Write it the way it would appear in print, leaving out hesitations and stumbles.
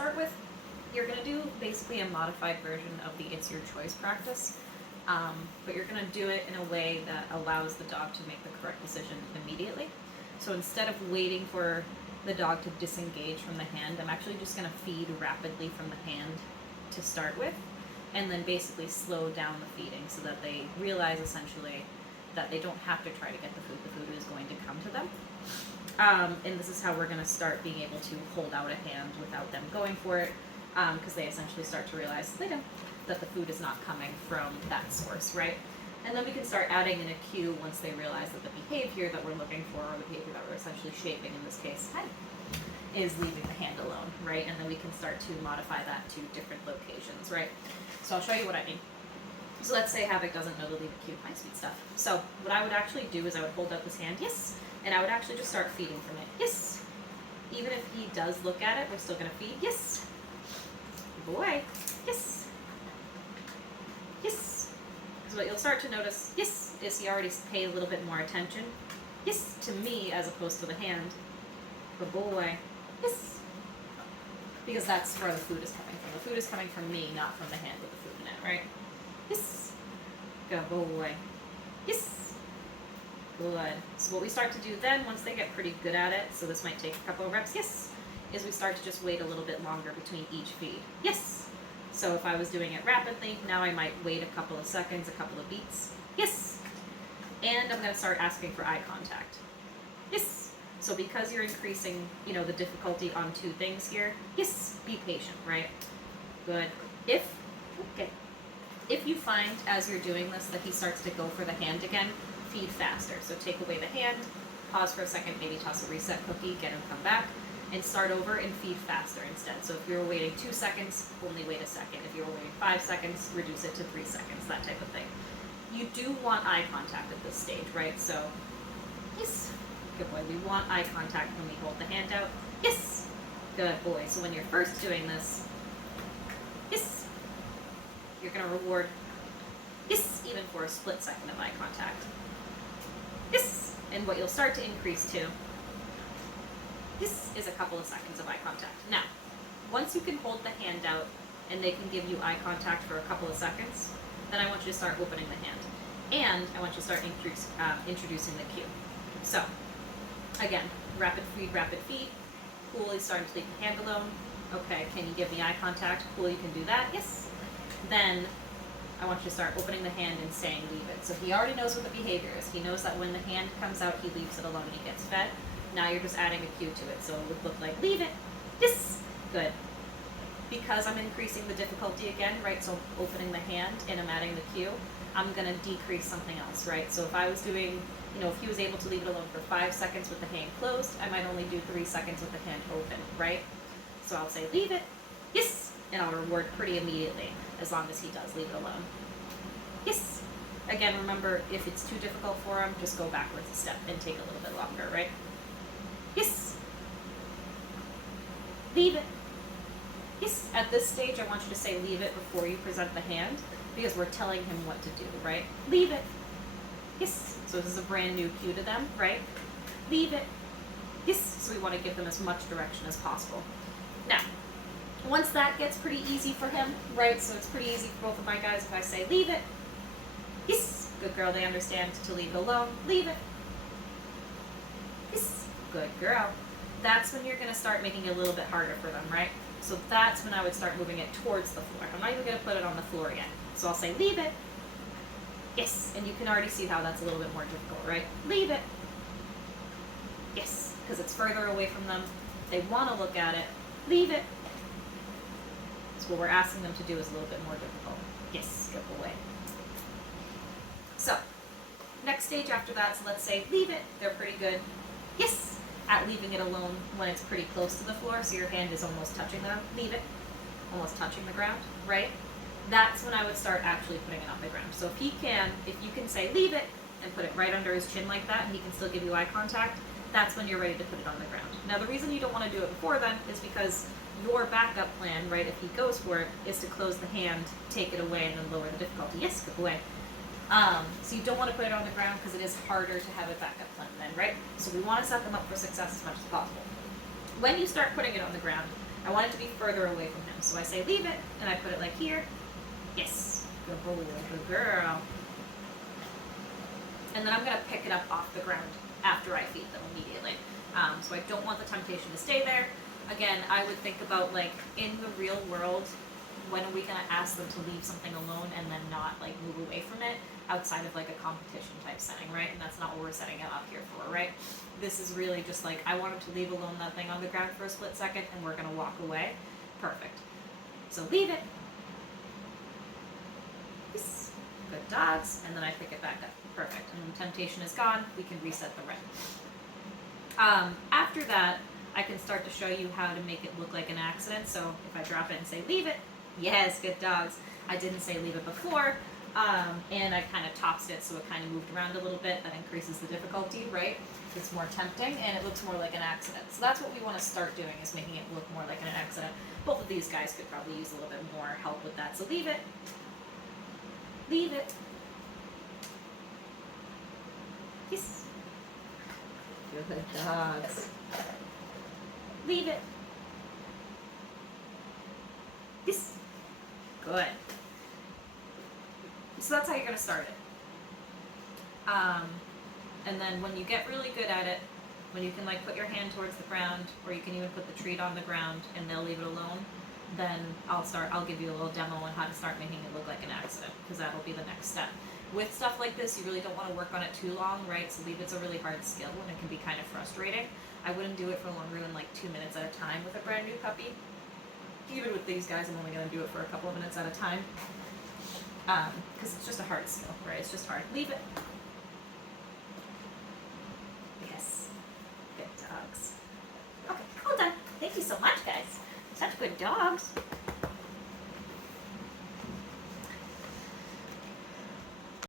start with, you're going to do basically a modified version of the It's Your Choice practice, but you're going to do it in a way that allows the dog to make the correct decision immediately. So instead of waiting for the dog to disengage from the hand, I'm actually just going to feed rapidly from the hand to start with, and then basically slow down the feeding so that they realize essentially that they don't have to try to get the food. The food is going to come to them. And this is how we're going to start being able to hold out a hand without them going for it, because they essentially start to realize that the food is not coming from that source, right? And then we can start adding in a cue once they realize that the behavior that we're looking for, or the behavior that we're essentially shaping in this case, is leaving the hand alone, right? And then we can start to modify that to different locations, right? So I'll show you what I mean. So let's say Havoc doesn't know to leave a cue. Hi, sweet stuff. So what I would actually do is I would hold out this hand, yes, and I would actually just start feeding from it, yes. Even if he does look at it, we're still gonna feed, yes. Good boy, yes. Yes. Because what you'll start to notice, yes, is he already paid a little bit more attention, yes, to me as opposed to the hand. Good boy, yes. Because that's where the food is coming from. The food is coming from me, not from the hand with the food in it, right? Yes. Good boy. Yes. Good. So what we start to do then, once they get pretty good at it, so this might take a couple of reps, yes, is we start to just wait a little bit longer between each feed. Yes. So if I was doing it rapidly, now I might wait a couple of seconds, a couple of beats. Yes. And I'm going to start asking for eye contact. Yes. So because you're increasing, the difficulty on two things here, yes, be patient, right? Good. If you find as you're doing this that he starts to go for the hand again, feed faster. So take away the hand, pause for a second, maybe toss a reset cookie, get him come back, and start over and feed faster instead. So if you're waiting 2 seconds, only wait a second. If you're waiting 5 seconds, reduce it to 3 seconds, that type of thing. You do want eye contact at this stage, right? So, yes, good boy. We want eye contact when we hold the hand out. Yes, good boy. So when you're first doing this, yes, you're going to reward, yes, even for a split second of eye contact. Yes, and what you'll start to increase to, this is a couple of seconds of eye contact. Now, once you can hold the hand out and they can give you eye contact for a couple of seconds, then I want you to start opening the hand. And I want you to start introducing the cue. So, again, rapid feed. Cool, he's starting to leave the hand alone. Okay, can you give me eye contact? Cool, you can do that. Yes. Then I want you to start opening the hand and saying leave it. So he already knows what the behavior is. He knows that when the hand comes out, he leaves it alone and he gets fed. Now you're just adding a cue to it. So it would look like leave it. Yes. Good. Because I'm increasing the difficulty again, right? So I'm opening the hand and I'm adding the cue. I'm going to decrease something else, right? So if I was doing, if he was able to leave it alone for 5 seconds with the hand closed, I might only do 3 seconds with the hand open, right? So I'll say leave it. Yes. And I'll reward pretty immediately as long as he does leave it alone. Yes. Again, remember, if it's too difficult for him, just go backwards a step and take a little bit longer, right? Yes. Leave it. Yes. At this stage, I want you to say leave it before you present the hand because we're telling him what to do, right? Leave it. Yes. So this is a brand new cue to them, right? Leave it. Yes. So we want to give them as much direction as possible. Now, once that gets pretty easy for him, right? So it's pretty easy for both of my guys if I say leave it. Yes. Good girl. They understand to leave it alone. Leave it. Yes. Good girl. That's when you're going to start making it a little bit harder for them, right? So that's when I would start moving it towards the floor. I'm not even going to put it on the floor yet. So I'll say leave it. Yes. And you can already see how that's a little bit more difficult, right? Leave it. Yes. Because it's further away from them. They want to look at it. Leave it. So what we're asking them to do is a little bit more difficult. Yes. Good boy. So, next stage after that, so let's say leave it. They're pretty good. Yes. At leaving it alone when it's pretty close to the floor, so your hand is almost touching them. Leave it. Almost touching the ground, right? That's when I would start actually putting it on the ground. So if you can say leave it and put it right under his chin like that, and he can still give you eye contact, that's when you're ready to put it on the ground. Now the reason you don't want to do it before then is because your backup plan, right, if he goes for it, is to close the hand, take it away, and then lower the difficulty. Yes, good boy. So you don't want to put it on the ground because it is harder to have a backup plan then, right? So we want to set them up for success as much as possible. When you start putting it on the ground, I want it to be further away from him. So I say leave it, and I put it like here. Yes, good boy, good girl. And then I'm gonna pick it up off the ground after I feed them immediately. So I don't want the temptation to stay there. Again, I would think about like in the real world, when are we gonna ask them to leave something alone and then not like move away from it outside of like a competition type setting, right? And that's not what we're setting it up here for, right? This is really just like, I want them to leave alone that thing on the ground for a split second and we're gonna walk away. Perfect. So leave it. Yes. Good dogs. And then I pick it back up. Perfect. And when temptation is gone, we can reset the ring. After that, I can start to show you how to make it look like an accident. So if I drop it and say leave it, yes, good dogs. I didn't say leave it before, and I kind of tossed it so it kind of moved around a little bit. That increases the difficulty, right? It's more tempting and it looks more like an accident. So that's what we want to start doing, is making it look more like an accident. Both of these guys could probably use a little bit more help with that. So leave it. Leave it. Yes. Good dogs. Leave it. Yes. Good. So that's how you're going to start it. And then when you get really good at it, when you can like put your hand towards the ground, or you can even put the treat on the ground and they'll leave it alone, then I'll give you a little demo on how to start making it look like an accident, because that'll be the next step. With stuff like this, you really don't want to work on it too long, right? So leave it's a really hard skill and it can be kind of frustrating. I wouldn't do it for longer than like 2 minutes at a time with a brand new puppy. Even with these guys, I'm only going to do it for a couple of minutes at a time. Because it's just a hard skill, right? It's just hard. Leave it. Yes. Good dogs. Okay, all done. Thank you so much, guys. Such good dogs.